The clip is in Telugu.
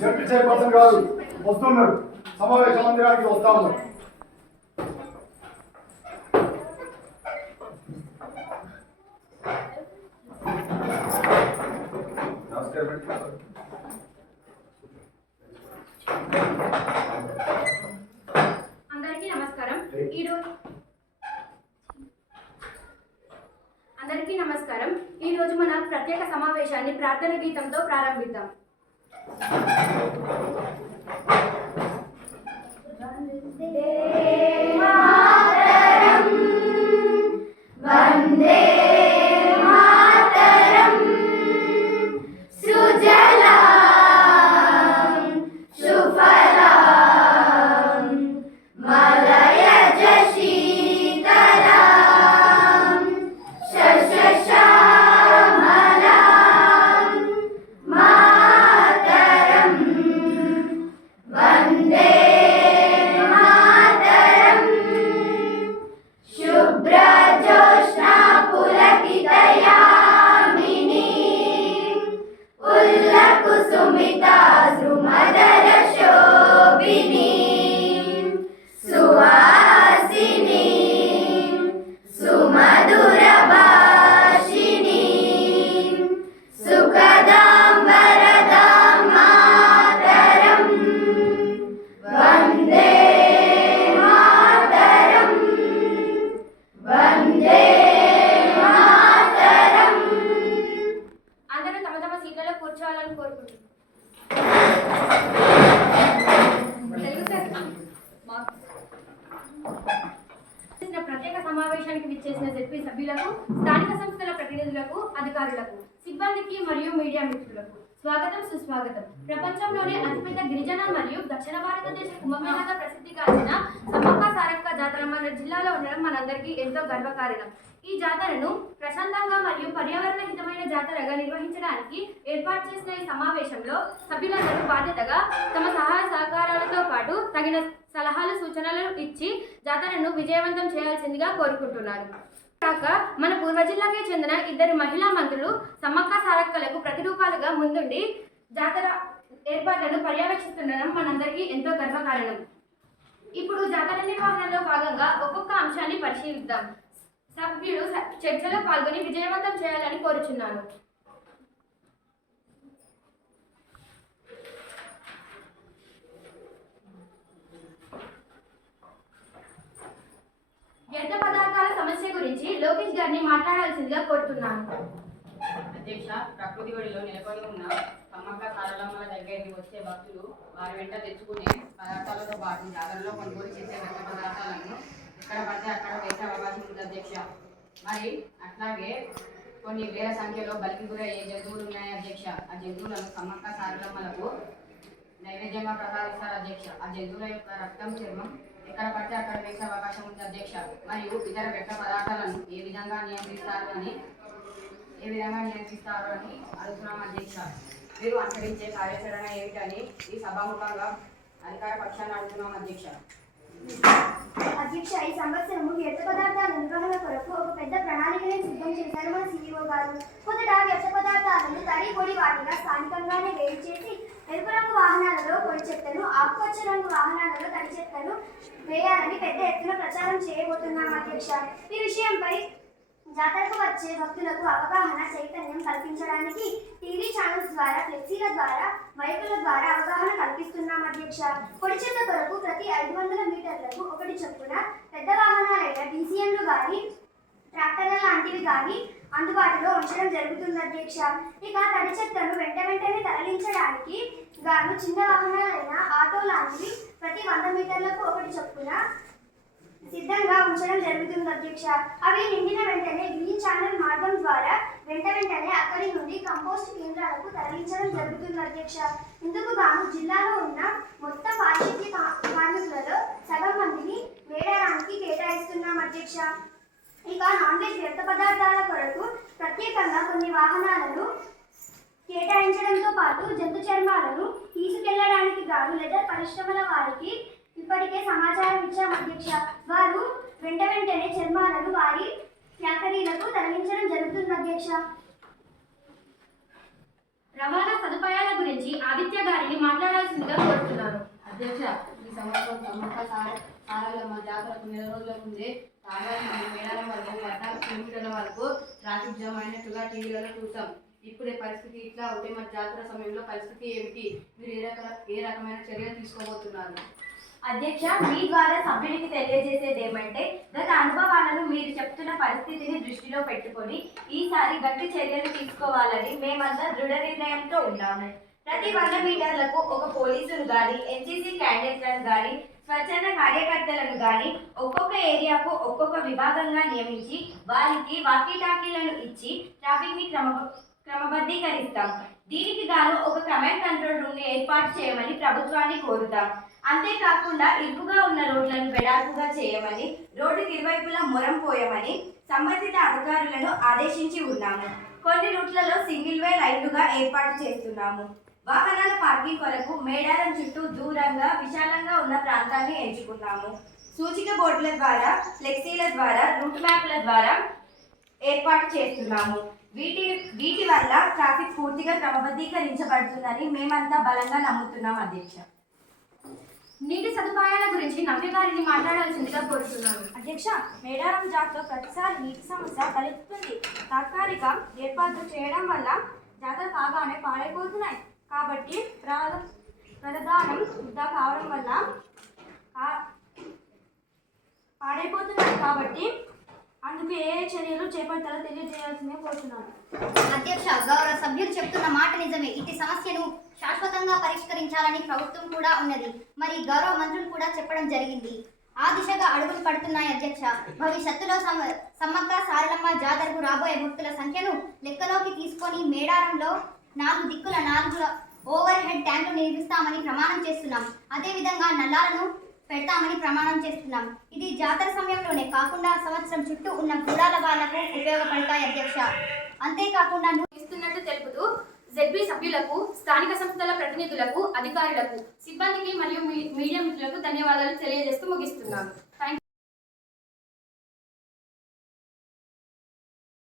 జడ్పీ చైర్పర్సన్ గారు వస్తున్నారు, సమావేశ మందిరానికి వస్తా ఉన్నారు. అందరికీ నమస్కారం. ఈ రోజు మన ప్రత్యేక సమావేశాన్ని ప్రార్థన గీతంతో ప్రారంభిద్దాం. వందే కూర్చోవాలని కోరుకుంటున్నాను. ప్రత్యేక సమావేశానికి విచ్చేసిన జెడ్పీ సభ్యులకు, స్థానిక సంస్థల ప్రతినిధులకు, అధికారులకు, సిబ్బందికి మరియు మీడియా మిత్రులకు స్వాగతం, సుస్వాగతం. ప్రపంచంలోనే అతిపెద్ద గిరిజన మరియు దక్షిణ భారతదేశ కుంభమేళాగా ప్రసిద్ధిగాంచిన సమ్మక్క సారక్క జాతర మన జిల్లాలో ఉండడం మనందరికీ ఎంతో గర్వకారణం. ఈ జాతరను ప్రశాంతంగా మరియు పర్యావరణ హితమైన జాతరగా నిర్వహించడానికి ఏర్పాటు చేసిన ఈ సమావేశంలో సభ్యులందరూ బాధ్యతగా తమ సహాయ సహకారాలతో పాటు తగిన సలహాలు, సూచనలు ఇచ్చి జాతరను విజయవంతం చేయాల్సిందిగా కోరుకుంటున్నారు. కాక మన పూర్వ జిల్లాకే చెందిన 2 మహిళా మంత్రులు సమ్మక్క సారక్కలకు ప్రతిరూపాలుగా ముందుండి జాతర ఏర్పాట్లను పర్యవేక్షిస్తుండడం మనందరికీ ఎంతో గర్వకారణం. ఇప్పుడు జాతర నిర్వహణలో భాగంగా ఒక్కొక్క అంశాన్ని పరిశీలిద్దాం. సభ్యులు చర్చలో పాల్గొని విజయవంతం చేయాలని కోరుచున్నాను. వ్యర్థ పదార్థాల సమస్య గురించి లోకేష్ గారిని మాట్లాడాల్సిందిగా కోరుతున్నాను. అధ్యక్ష, ప్రకృతి ఒడిలో నెలకొని ఉన్న సమ్మక్క సారలమ్మల దగ్గరికి వచ్చే భక్తులు వారి వెంట తెచ్చుకునే పదార్థాలతో పాటు జాతరలో కొనుగోలు చేసే వ్యర్థ పదార్థాలను ఎక్కడ పడితే అక్కడ వేసే అవకాశం ఉంది అధ్యక్ష. మరి అట్లాగే కొన్ని వేల సంఖ్యలో బలికి గురయ్యే జంతువులు ఉన్నాయి అధ్యక్ష. ఆ జంతువులను సమ్మక్క సారలమ్మలకు నైవేద్యంగా ప్రసాదిస్తారు అధ్యక్ష. ఆ జంతువుల యొక్క రక్తం, చర్మం ఎక్కడ పడితే అక్కడ వేసే అవకాశం ఉంది అధ్యక్ష. మరియు ఇతర వ్యర్థ పదార్థాలను ఏ విధంగా నియంత్రిస్తారు అని అడుగుతున్నాం అధ్యక్ష. మీరు అనుసరించే కార్యాచరణ ఏమిటని ఈ సభాముఖంగా అధికార పక్షాన్ని అడుగుతున్నాం అధ్యక్ష. అధ్యక్ష, ఈ సంవత్సరము వ్యర్థ పదార్థాల నిర్వహణ కొరకు ఒక పెద్ద ప్రణాళికనే సిద్ధం చేశారు మన CEO గారు. మొదట వ్యర్థ పదార్థాలను తడి పొడి వాటిగా స్థానికంగానే వేరు చేసి ఎరుపు రంగు వాహనాలలో పొడి చెత్తను, ఆకుపచ్చ రంగు వాహనాలలో తడి చెత్తను వేయాలని పెద్ద ఎత్తున ప్రచారం చేయబోతున్నాం అధ్యక్ష. ఈ విషయంపై జాతరకు వచ్చే భక్తులకు అవగాహన, చైతన్యం కల్పించడానికి టీవీ ఛానల్స్ ద్వారా, ఫ్లెక్సీల ద్వారా, మైకుల ద్వారా అవగాహన కల్పిస్తున్నాం అధ్యక్ష. పొడి చెత్త కొరకు ప్రతి 500 మీటర్లకు ఒకటి చొప్పున పెద్ద వాహనాలైన DCMలు కానీ, ట్రాక్టర్ల లాంటివి కానీ అందుబాటులో ఉంచడం జరుగుతుంది అధ్యక్ష. ఇక తడి చెత్తను వెంటనే తరలించడానికి గాను చిన్న వాహనాలైన ఆటో లాంటివి ప్రతి 100 మీటర్లకు ఒకటి చొప్పున సిద్ధంగా ఉంచడం జరుగుతుంది అధ్యక్ష. అవి నిండిన వెంటనే గ్రీన్ ఛానల్ మార్గం ద్వారా వెంటనే అక్కడి నుండి కంపోస్ట్ కేంద్రాలకు తరలించడం జరుగుతుంది అధ్యక్ష. ఇందుకు గాను జిల్లాలో ఉన్న మొత్తం పారిశుద్ధ్య కార్మికులలో సగం మందిని వేయడానికి కేటాయిస్తున్నాం అధ్యక్ష. ఇక నాన్ వెజ్ వ్యర్థ పదార్థాల కొరకు ప్రత్యేకంగా కొన్ని వాహనాలను కేటాయించడంతో పాటు జంతు చర్మాలను తీసుకెళ్లడానికి గాను లెదర్ పరిశ్రమల వారికి ఇప్పటికే సమాచారం ఇచ్చాం అధ్యక్ష. వారు వెంటనే చర్మాలను వారి ఫ్యాక్టరీలకు తరలించడం జరుగుతుంది అధ్యక్ష. రవాణా సదుపాయాల గురించి ఆది ఆదిత్య గారిని మాట్లాడాల్సిందిగా కోరుతున్నాను. అధ్యక్ష, ఈ సంవత్సరం సమ్మక్క సారలమ్మ జాతరకు నెల రోజుల ముందే తాగారం మరియు మేడారం వరకు 14 కిలోమీటర్ల వరకు ట్రాఫిక్ జామ్ అయినట్టుగా టీవీలలో చూసాం. ఇప్పుడే పరిస్థితి ఇట్లా ఉంటే మరి జాతర సమయంలో పరిస్థితి ఏమిటి? మీరు ఏ రకమైన చర్యలు తీసుకోబోతున్నారు? అధ్యక్ష, మీ ద్వారా సభ్యునికి తెలియజేసేది ఏమంటే గత అనుభవాలను మీరు చెప్తున్న పరిస్థితిని దృష్టిలో పెట్టుకొని ఈసారి గట్టి చర్యలు తీసుకోవాలని మేమంతా దృఢ నిర్ణయంతో ఉన్నాము. ప్రతి 100 మీటర్లకు ఒక పోలీసును గాని, ఎన్సీసీ క్యాండిడేట్లను గాని, స్వచ్ఛంద కార్యకర్తలను గాని ఒక్కొక్క ఏరియాకు ఒక్కొక్క విభాగంగా నియమించి వారికి వాకీటాకీలను ఇచ్చి ట్రాఫిక్ ని క్రమబద్ధీకరిస్తాం. దీనికి గాను ఒక కమాండ్ కంట్రోల్ రూమ్ ని ఏర్పాటు చేయమని ప్రభుత్వాన్ని కోరుతాం. అంతేకాకుండా ఇరుకుగా ఉన్న రోడ్లను వెడల్పుగా చేయమని, రోడ్డుకి ఇరువైపులా మొరం పోయమని సంబంధిత అధికారులను ఆదేశించి ఉన్నాము. కొన్ని రూట్లలో సింగిల్ వే లైన్లుగా ఏర్పాటు చేస్తున్నాము. వాహనాల పార్కింగ్ కొరకు మేడారం చుట్టూ దూరంగా విశాలంగా ఉన్న ప్రాంతాన్ని ఎంచుకున్నాము. సూచిక బోర్డుల ద్వారా, ఫ్లెక్సీల ద్వారా, రూట్ మ్యాప్ల ద్వారా ఏర్పాటు చేస్తున్నాము. వీటి వల్ల ట్రాఫిక్ పూర్తిగా క్రమబద్ధీకరించబడుతుందని మేమంతా బలంగా నమ్ముతున్నాం. అధ్యక్ష, నీటి సదుపాయాల గురించి నవ్య గారిని మాట్లాడాల్సిందిగా కోరుతున్నాను. అధ్యక్ష, మేడారం జాతర ప్రతిసారి నీటి సమస్య తలెత్తుతుంది. తాత్కాలిక ఏర్పాట్లు చేయడం వల్ల జాతర కాగానే పాడైపోతున్నాయి. కాబట్టి ప్రధానం వృధా కావడం వల్ల పాడైపోతున్నాయి. కాబట్టి అందుకే ఏ చర్యలు చేపట్టాలో తెలియజేయాల్సిందే కోరుతున్నాను. అధ్యక్ష, గౌరవ సభ్యులు చెప్తున్న మాట నిజమే. ఇటు సమస్యను శాశ్వతంగా పరిష్కరించాలని ప్రభుత్వం కూడా ఉన్నది. మరి గౌరవ మంత్రులు కూడా చెప్పడం జరిగింది. ఆ దిశగా అడుగులు పడుతున్నాయి. అధ్యక్ష, భవిష్యత్తులో సమ్మక్క సారలమ్మ జాతరకు రాబోయే భక్తుల సంఖ్యను లెక్కలోకి తీసుకొని మేడారంలో 4 దిక్కుల 4 ఓవర్ హెడ్ ట్యాంకులు నిర్మిస్తామని ప్రమాణం చేస్తున్నాం. అదేవిధంగా నల్లాలను పెడతామని ప్రమాణం చేస్తున్నాం. ఇది జాతర సమయంలోనే కాకుండా సంవత్సరం చుట్టూ ఉన్న గూడాల వాళ్లకు ఉపయోగపడతాయి. అధ్యక్ష, అంతేకాకుండా ఇస్తున్నట్టు తెలుపుతూ జెడ్పీ సభ్యులకు, స్థానిక సంస్థల ప్రతినిధులకు, అధికారులకు, సిబ్బందికి మరియు మీడియా మిత్రులకు ధన్యవాదాలు తెలియజేస్తూ ముగిస్తున్నాను. Thank you.